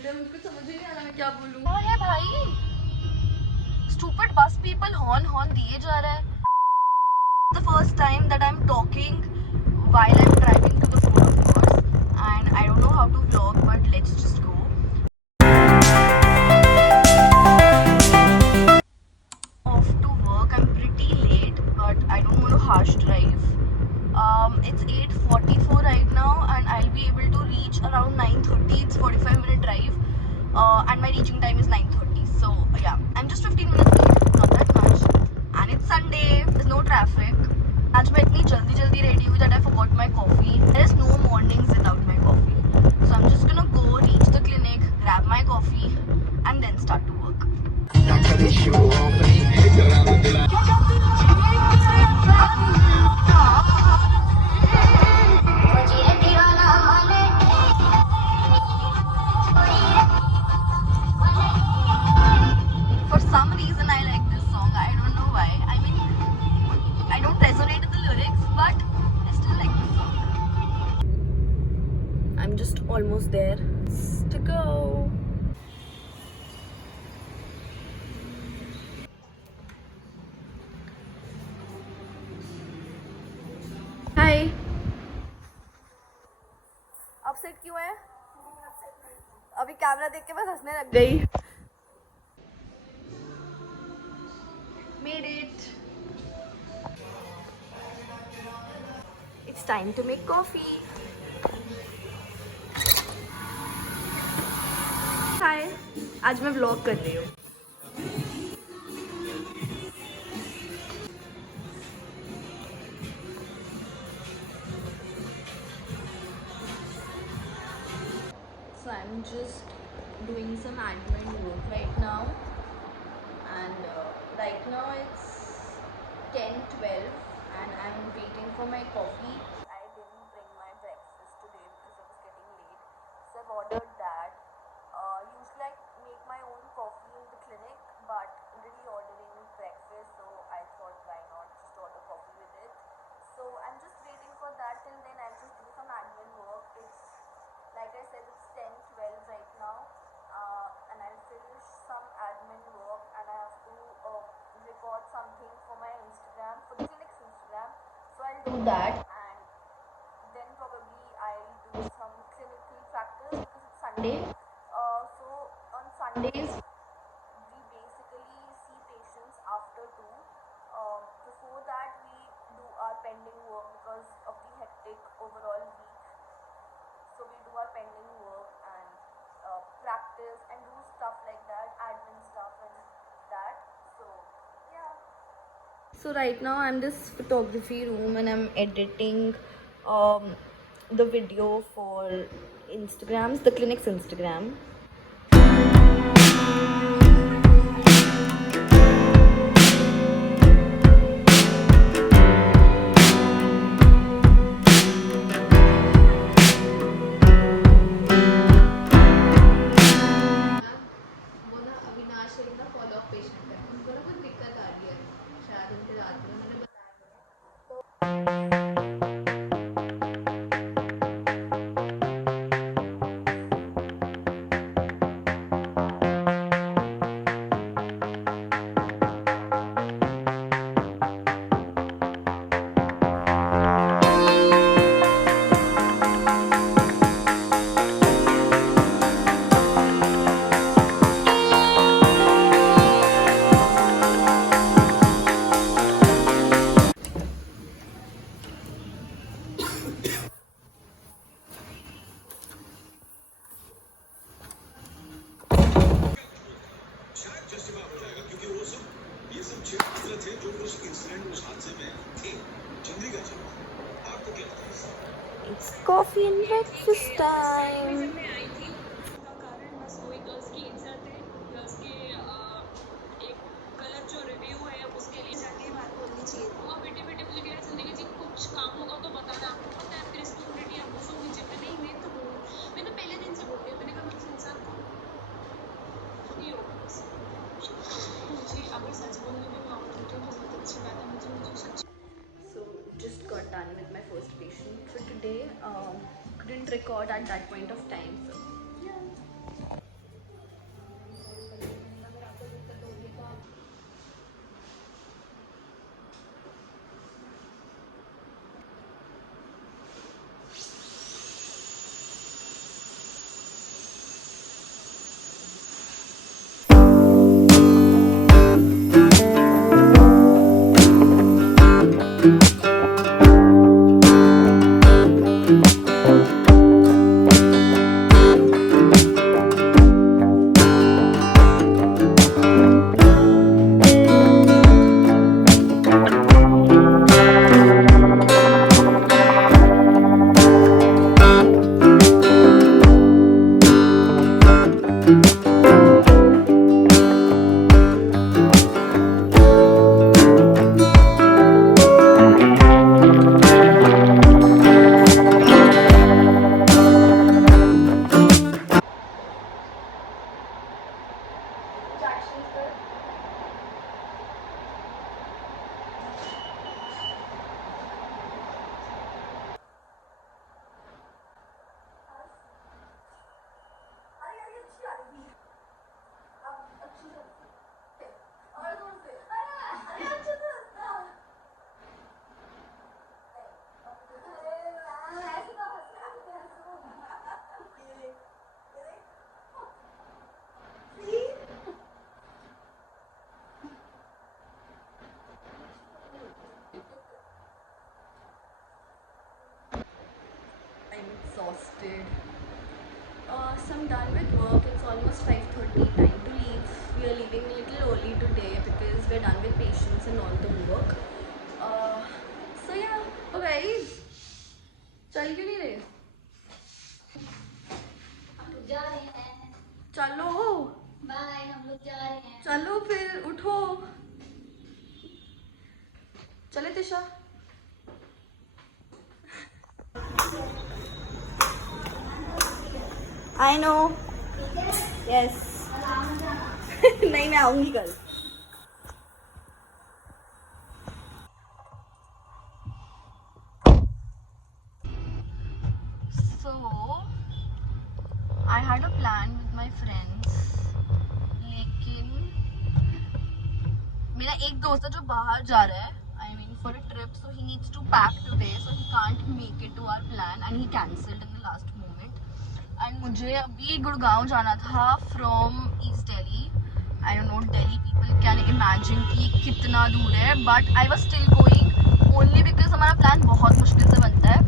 रहे थे, मुझको समझ ही नहीं आ रहा मैं क्या बोलूं। क्या है भाई, स्टूपिड बस पीपल हॉर्न हॉर्न दिए जा रहा है। The first time that I'm talking while I'm driving to the phone, of course, and I don't know how to vlog, but let's just go. Off to work. I'm pretty late, but I don't want to harsh drive. It's 8:44 right now, and I'll be able to reach around 9:30. It's 45-minute drive, and my reaching time is 9:30. So yeah, I'm just 15 minutes late, not that much, and it's Sunday. There's no traffic. आज मैं इतनी जल्दी ready हुई that I forgot my coffee. There is no mornings without my coffee. So I'm just gonna go reach the clinic, grab my coffee, and then start to work. For some reason I like this song. I don't know why. I mean, I don't resonate with the lyrics, but I still like this song. I'm just almost there. To go. Hi. Upset क्यों है? अभी camera देख के बस हंसने लग गई. Made it. It's time to make coffee. Hi. आज मैं vlog कर रही हूँ. So I'm just doing some admin work right now, and right now it's 10:12 and I'm waiting for my coffee. I didn't bring my breakfast today because it was getting late, so I've ordered that. Usually I make my own coffee in the clinic, but really ordering breakfast, so I thought why not just order coffee with it. So I'm just waiting for that. Till then I'll just do some admin work. It's like I said, it's 10:12 right now, and I'll finish some admin work, and I have to record something for my Instagram, for the clinic's Instagram. So I'll do that, and then probably I'll do some clinical practice because it's Sunday. So on Sundays we basically see patients after 2. Before that we do our pending work because of the hectic overall week. So we do our pending work and practice and do stuff like that, admin stuff and that. So yeah. So right now I'm this photography room and I'm editing the video for Instagrams, the clinic's Instagram. It's coffee and breakfast time. Just got done with my first patient for today. Couldn't record at that point of time, so yeah. I'm exhausted. So I'm done with work. It's almost 5:30. Time to leave. We are leaving a little early today because we're done with patients and all the work. So yeah. Oh guys, चल क्यों नहीं रहे? हम लोग जा रहे हैं। चलो। बाय, हम लोग जा रहे हैं। चलो फिर उठो। चले तिशा। I know. Yes. नहीं मैं आऊंगी कल. So I had a plan with my friends. लेकिन मेरा एक दोस्त है जो बाहर जा रहा है. I mean for a trip, so he needs to pack today, so he can't make it to our plan, and he cancelled in the last moment. And मुझे अभी गुड़गांव जाना था from East Delhi. I don't know, Delhi people can imagine कि कितना दूर है, but I was still going only because हमारा plan बहुत मुश्किल से बनता है.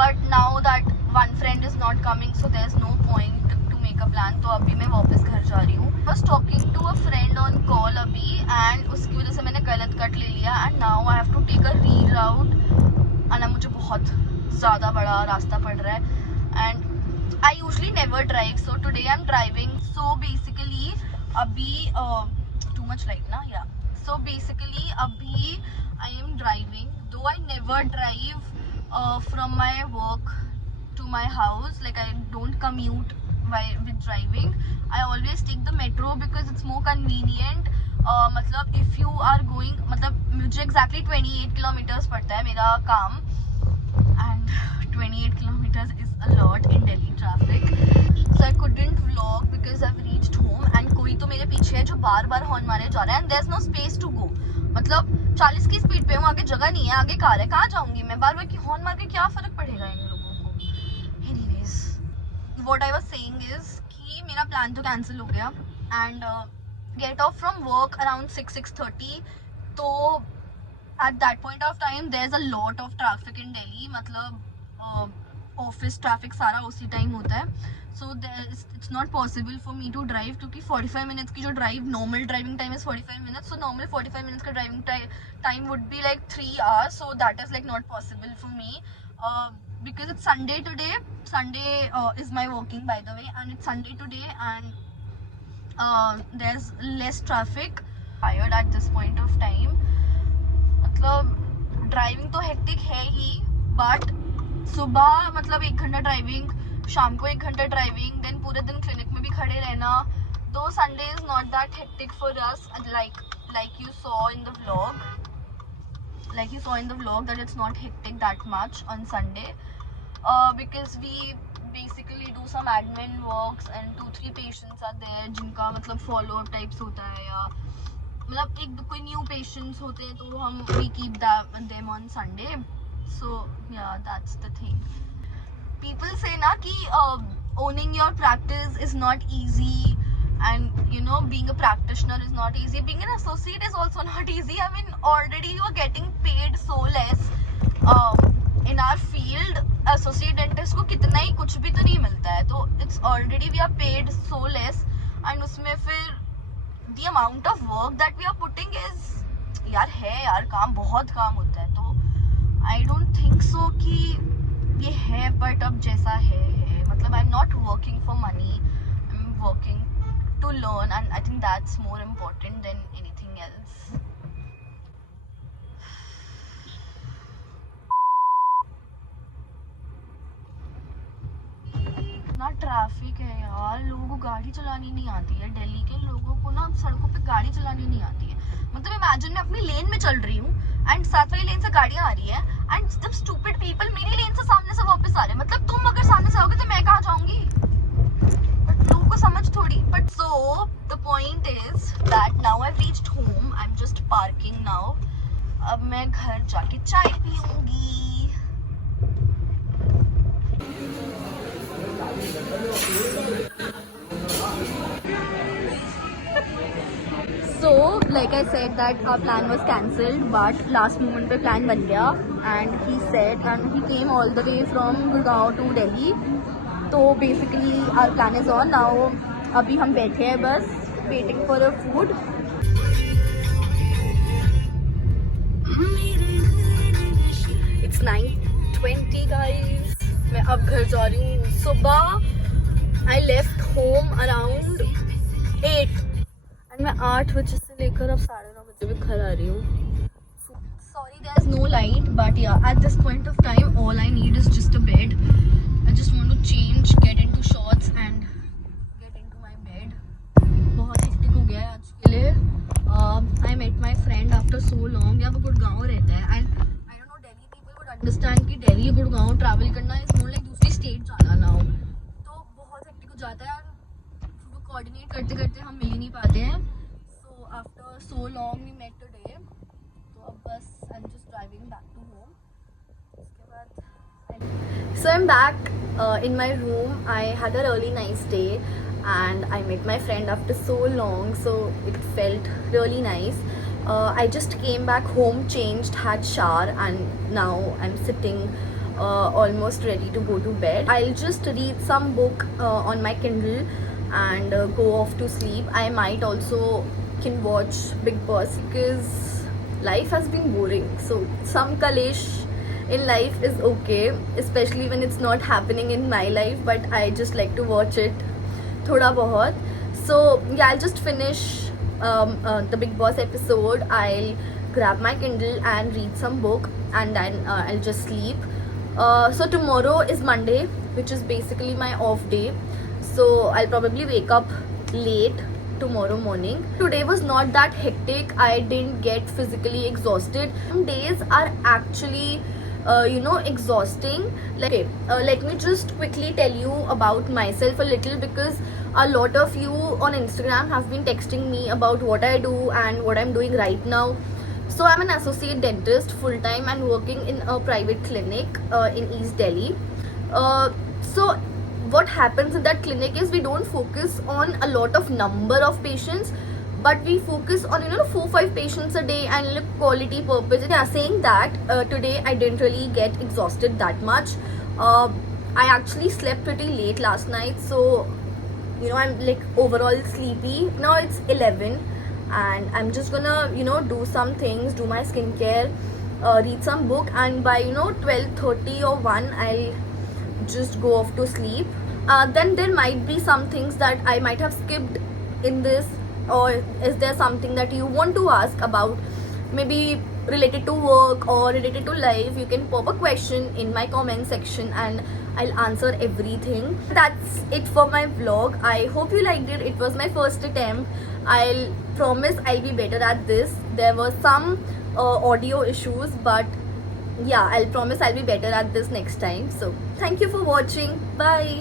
But now that one friend is not coming, so there's no point to make a plan. तो अभी मैं वापस घर जा रही हूँ. I was talking to a friend on call अभी, and उसकी वजह से मैंने गलत कट ले लिया, and now I have to take a reroute. and मुझे बहुत ज़्यादा बड़ा रास्ता पड़ रहा है, and I usually never drive, so today I'm driving. So basically अभी too much light ना, yeah. So basically अभी I am driving, though I never drive from my work to my house. Like I don't commute with driving. I always take the metro because it's more convenient. मतलब if you are going, मतलब मुझे exactly 28 kilometers पड़ता है मेरा काम, and 28 kilometers is a lot in Delhi traffic. So I couldn't vlog because I've reached home, and कोई तो मेरे पीछे है जो बार बार हॉर्न मारे जा रहा है, and there's no space to go. मतलब 40 की स्पीड पे हूँ, आगे जगह नहीं है, आगे कार है, कहाँ जाऊंगी मैं? बार बार की हॉर्न मार के क्या फर्क पड़ेगा इन लोगों को? Anyways, what I was saying is कि मेरा प्लान तो कैंसिल हो गया, and get off from work around 6:30. तो at that point of time there's a lot of traffic in Delhi. मतलब ऑफिस ट्रैफिक सारा उसी टाइम होता है, so it's not possible for me to drive, क्योंकि 45 minutes की जो drive, normal driving time is 45 minutes, so normal 45 minutes का driving time would be like 3 hours, so that is like not possible for me. Because it's Sunday today. Sunday is my working, by the way, and it's Sunday today, and there's less traffic. Tired at this point of time. मतलब driving तो hectic है ही, but सुबह मतलब 1 घंटा driving, शाम को 1 घंटा driving, then पूरे दिन क्लिनिक में भी खड़े रहना. दो Sunday is not that hectic for us, like you saw in the vlog that it's not hectic that much on Sunday, because we basically do some admin works and 2-3 patients are there जिनका मतलब follow up types होता है, या मतलब एक कोई new patients होते हैं तो हम we keep them on Sunday. So yeah, that's the thing. People say ना कि owning your practice is not easy, and you know, being a practitioner is not easy. Being an associate is also not easy. I mean, already you are getting paid so less in our field. Associate dentist को कितना ही कुछ भी तो नहीं मिलता है, तो it's already we are paid so less, and उसमें फिर the amount of work that we are putting is, यार काम बहुत काम होता है, तो I don't think so कि ये है, but अब जैसा है मतलब I'm not working for money, I'm working and I think that's more important than anything else. इतना ट्रैफिक है यार, लोगों को गाड़ी चलानी नहीं आती है। दिल्ली के लोगों को ना सड़कों पे गाड़ी चलानी नहीं आती है। मतलब इमेजिन मैं अपनी लेन में चल रही हूँ एंड साथ वाली लेन से गाड़ियाँ आ रही है एंड एकदम स्टूपिड पीपल मेरी लेन से सामने से वापस आ रहे हैं। मतलब तुम अगर सामने से आओगे तो मैं कहाँ जाऊंगी? बट लोगों को समझ थोड़ी। But so the point is that now I reached home, I am just parking now. अब मैं घर जाके चाय पीऊंगी। So, like I said that our plan was cancelled, but last moment पे plan बन गया and he said and he came all the way from Gurgaon to Delhi. तो basically our plan is on now. अभी हम बैठे हैं बस waiting for a food. It's 9:20 guys. मैं अब घर जा रही हूँ। सुबह I left home around 8 and मैं 8 बजे से लेकर अब 9:30 बजे भी घर आ रही हूँ। Sorry there's no light, but yeah, at this point of time all I need is just a bed. I just want to change, get into shorts and get into my bed. बहुत hectic हो गया है आज के लिए। I met my friend after so long. या वो गुड़गांव रहता है and I don't know Delhi people would understand कि Delhi गुड़गांव travel करना is more like दूसरी state जाना now. तो बहुत hectic हो जाता है और कोऑर्डिनेट करते करते हम मिल ही नहीं पाते हैं। So after so long we met today. तो अब बस I am just driving back to home. उसके बाद so I am back in my room. I had a really nice day and I met my friend after so long, so it felt really nice. I just came back home, changed, had shower and now I'm sitting almost ready to go to bed. I'll just read some book on my Kindle and go off to sleep. I might also can watch Big Boss because life has been boring, so some kalesh in life is okay, especially when it's not happening in my life, but I just like to watch it thoda bahut. So yeah, I'll just finish the Big Boss episode. I'll grab my Kindle and read some book and then I'll just sleep. So tomorrow is Monday, which is basically my off day. So I'll probably wake up late tomorrow morning. Today was not that hectic. I didn't get physically exhausted. Some days are actually exhausting. Let me just quickly tell you about myself a little because a lot of you on Instagram have been texting me about what I do and what I'm doing right now. So I'm an associate dentist full time and working in a private clinic in East Delhi. So what happens in that clinic is we don't focus on a lot of number of patients, but we focus on 4-5 patients a day and look quality purpose. Yeah, saying that today I didn't really get exhausted that much. I actually slept pretty late last night, so I'm like overall sleepy. Now it's 11 and I'm just gonna do some things, do my skincare, read some book, and by 12:30 or 1 I'll just go off to sleep. Then there might be some things that I might have skipped in this, or is there something that you want to ask about, maybe related to work or related to life? You can pop a question in my comment section and I'll answer everything. That's it for my vlog. I hope you liked it. It was my first attempt. I'll promise I'll be better at this. There were some audio issues, but yeah, I'll promise I'll be better at this next time. So thank you for watching. Bye.